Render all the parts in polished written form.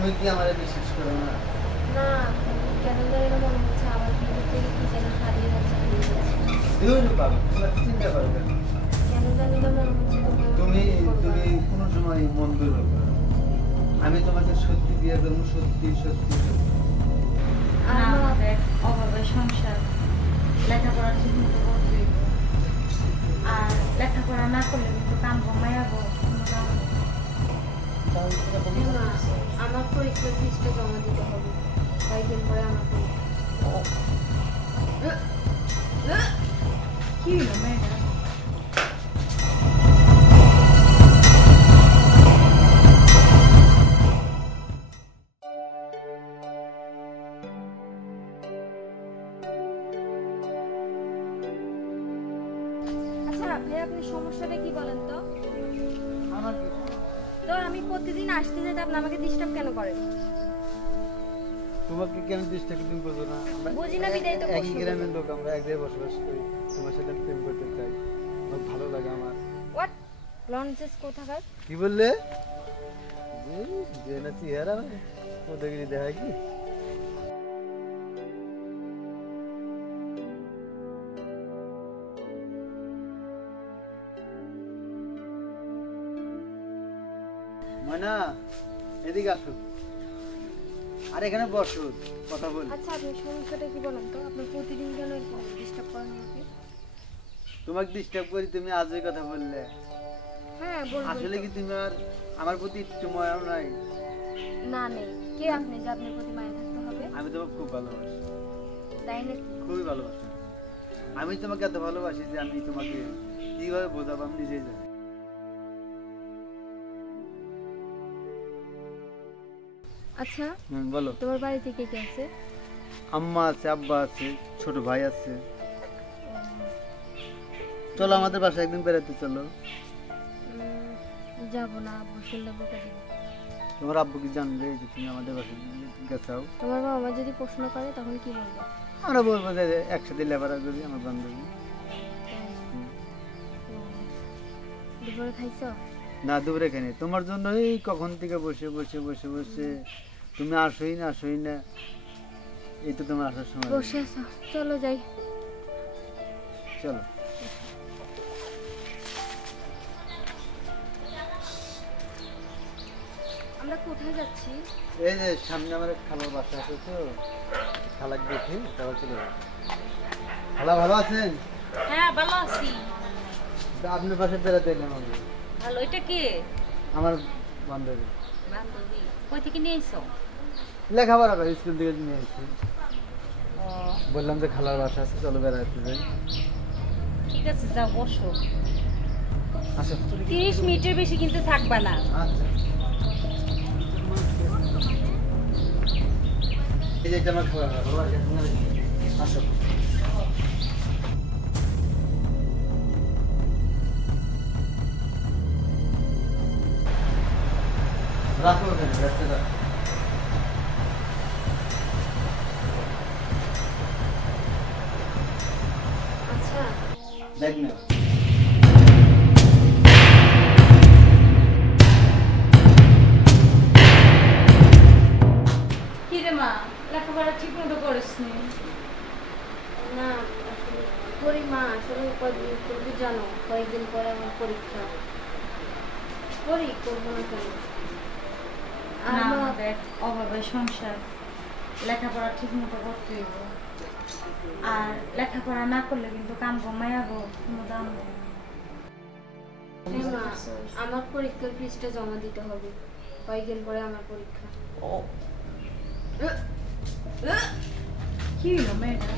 তুমি কি আমারে বিশ্বাস করো না? না, কেন জানি না মনে হচ্ছে আমার ভিতর থেকে কি যেন হারিয়ে যাচ্ছে। দূর বাবা, তুমি চিন্তা করো কেন? কেন জানি না মনে হচ্ছে তুমি তুমি কোনো সময় মন দুর্বল করো না। আমি তোমাকে সত্যি দিয়ে দেবো, সত্যি সত্যি সত্যি। আমাদের অভাবে সংসার, লেখাপড়া ঠিক মতো করতে হইব। আর লেখাপড়া না করলে কিন্তু কাম কমাইয়াবো মা, আমার পরীক্ষার ফিসটা জমা দিতে হবে, কয়েকদিন পরে আমার কি হলো মেয়েটা? আচ্ছা ভাই, আপনি সমস্যাটা কি বলেন তো? আমার কি তো আমি প্রতিদিন আসতে যেতে আপনি আমাকে ডিস্টার্ব কেন করেন? তোমাকে কেন ডিস্টার্ব তুমি বোঝো না? বুঝি না বিদায় তো একই গ্রামের লোক, আমরা এক জায়গায় বসবাস করি। তোমার সাথে প্রেম করতে চাই, আমার ভালো লাগে। আমার হোয়াট লনসেন্স কোথাকার? কি বললে? যে না চেহারা ওদেরকে দেখা কি? ময়না, এদিকে আসো। আর এখানে বসো, কথা বল। আচ্ছা আপনি সমস্যাটা কি বলেন তো? আপনি প্রতিদিন কেন এরকম ডিস্টার্ব করেন আমাকে? তোমাকে ডিস্টার্ব করি, তুমি আজই কথা বললে। হ্যাঁ বলবো। আসলে কি তুমি আমার প্রতি একটু মায়া নাই? না নেই। কে আপনি যে আপনার প্রতি মায়া থাকতে হবে? আমি তোমাকে খুব ভালোবাসি, তাই নাকি? খুবই ভালোবাসি। আমি তোমাকে এত ভালোবাসি যে আমি তোমাকে কিভাবে বোঝাবো আমি নিজেই জানি। আচ্ছা বলো। তোমার বাড়িতে কে কে আছে? আম্মা আছে, আব্বা আছে, ছোট ভাই আছে। চলো আমাদের বাসায় একদিন বেড়াতে চলো। যাবো না, আব্বু শুনলে বকা দিবে। তোমার আব্বু কি জানবে যে তুমি আমাদের বাসায় গেছাও? তোমার বাবা মা যদি প্রশ্ন করে তখন কি বলবো? আমরা বলবো যে একসাথে লেবার আসবে আমার বান্ধবী। দুপুরে খাইছো? না, দুপুরে খাইনি। তোমার জন্য এই কখন থেকে বসে বসে বসে বসে তুমি আসোই না আসোই না। এই তো তোমার আসার সময়। বসে আছো, চলো যাই। চলো। আমরা কোথায় যাচ্ছি? এই যে সামনে আমার খালার বাসা আছে, তো খালাক দেখে তারপর চলে যাবো। খালা ভালো আছেন? হ্যাঁ ভালো আছি। আপনার পাশে বেড়াতে এলাম আমি। ভালো, এটা কে? আমার বান্ধবী। বান্ধবী কই থেকে নিয়ে এসো? লেখাপড়া করে, স্কুল থেকে নিয়ে এসেছি। ও বললাম যে খালার বাসা আছে, চলো বেড়াতে যাই। ঠিক আছে, যাও বসো। আসো। 30 মিনিটের বেশি কিন্তু থাকবা না। আচ্ছা। এই যে এটা আমার খাবার, আসো। রাখো ওখানে, রাখতে দাও। আচ্ছা দেখ না। কি রে মা, লেখাপড়া ঠিক মতো করিস নি? না, আসলে করি মা। আসলে কয়েকদিন তুমি জানো কয়েকদিন পরে আমার পরীক্ষা। করি, করবো না কেন? আর না, মা, আমাদের অভাবে সংসার, লেখাপড়া ঠিক মতো করতে হইব। আর লেখাপড়া না করলে কিন্তু কাম কমাইয়াবো কোনো দাম নেই। মা, আমার পরীক্ষার ফিসটা জমা দিতে হবে, কয়েকদিন পরে আমার পরীক্ষা। কি হলো মেয়েটা?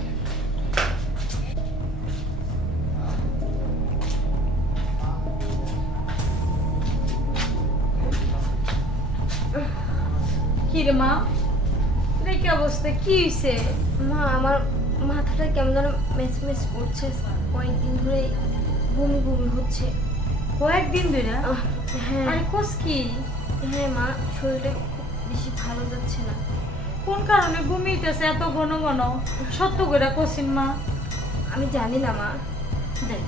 কি রে মা, দেখি অবস্থা কি হয়েছে? মা, আমার মাথাটা কেমন যেন মেচ মেচ করছে, কয়েকদিন ধরে বমি বমি হচ্ছে। কয়েকদিন ধরে? হ্যাঁ আরে কোস কি? হ্যাঁ মা, শরীরটা খুব বেশি ভালো যাচ্ছে না। কোন কারণে ঘুমিয়েছে এত ঘন ঘন? সত্য করে কোসিন মা। আমি জানি না মা। দেখ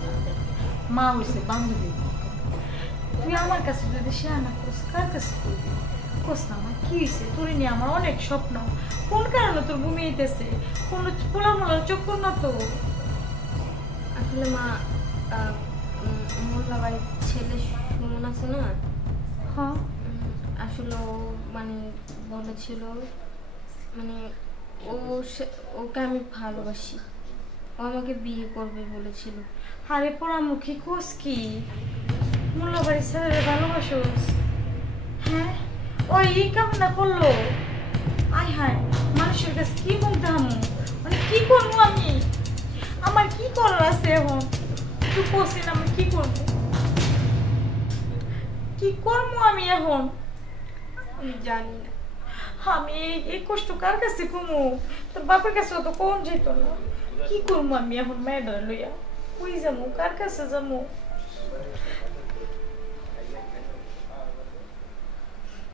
মা হয়েছে বান্ধবী, তুই আমার কাছে যদি শেয়ার না করিস কার কাছে করবি? কোস না মা কি হয়েছে তোর নিয়ে আমার অনেক স্বপ্ন কোন কারণে তোর ঘুমিয়েছে কোনো পোলামোলা চক্কর না তো আসলে মা মোল্লা বাড়ির ছেলে সুমন আছে না, হ্যাঁ আসলে ও মানে বলেছিল মানে ওকে আমি ভালোবাসি, ও আমাকে বিয়ে করবে বলেছিল। আরে পোড়ামুখী কোস কি মোল্লাবাড়ি ছেলের ভালোবাসোস? হ্যাঁ ওই কামনা করলো? আয় হায় মানুষের কাছে কি বলতে হামু মানে কি করবো আমি? আমার কি করার আছে এখন? তুই কোসিন আমি কি করবো? কি করবো আমি এখন? আমি জানি না। আমি এই কষ্ট কার কাছে কমু? তোর বাপের কাছে তো কোন যেত না। কি করবো আমি এখন মেয়েটা লইয়া? কই যাবো? কার কাছে যাবো?